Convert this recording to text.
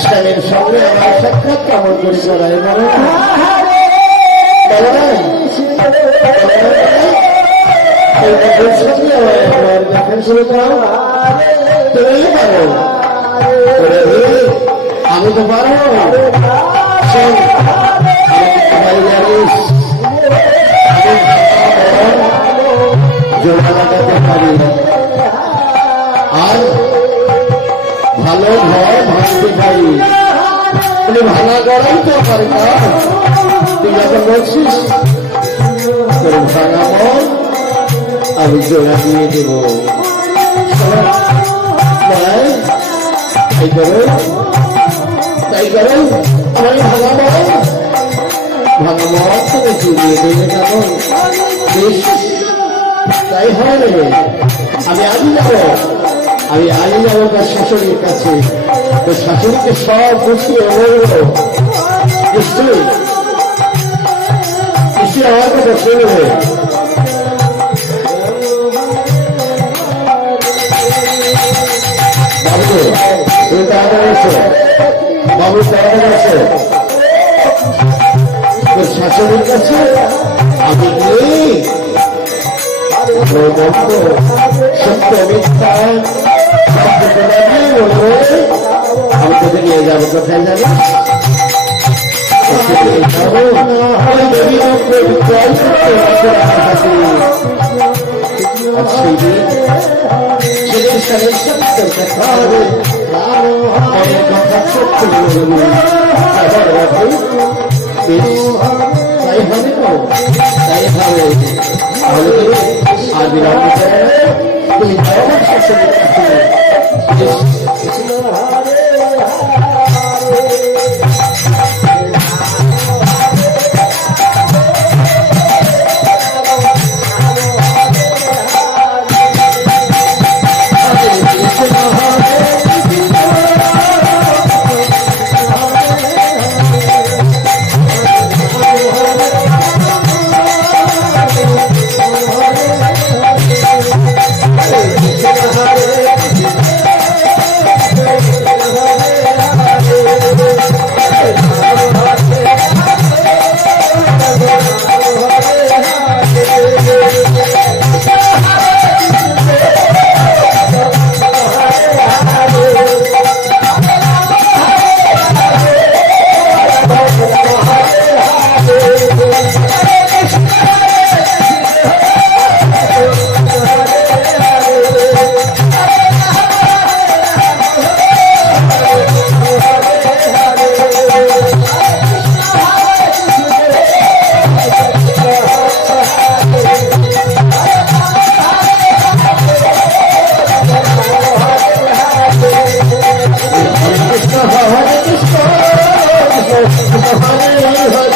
স্বামীর সঙ্গে আমার সাক্ষাৎ কেমন করে করায় বলো দেখা শুরু করো তুমি পারো আমি তো পারো জোড়া লাগাতে পারি আর ভালো ঘর ভাঙতে পারি তুমি ভাঙা গড়াই তো পারি না তুই যখন বলছিস তোর ভাঙা মন আমি জোড়া দিয়ে দেব তাই করো তাই করো আমার ভাঙা মন তুমি জুড়িয়ে দেবে কেমন বেশ তাই হবে আমি আজই যাবো তার শাশুড়ির কাছে তো শাশুড়িকে সব বুঝিয়ে বলবো নিশ্চয়ই আমার কথা শুনবে বাবু তুমি তাড়াতাড়ি এসো বাবু তাড়াতাড়ি এসো তোর শাশুড়ির কাছে আমি গিয়ে সত্য মিথ্যা আমি তোকে নিয়ে যাবো কোথায় যাবো তাই হবে আর বিরাম তুমি Hare Hare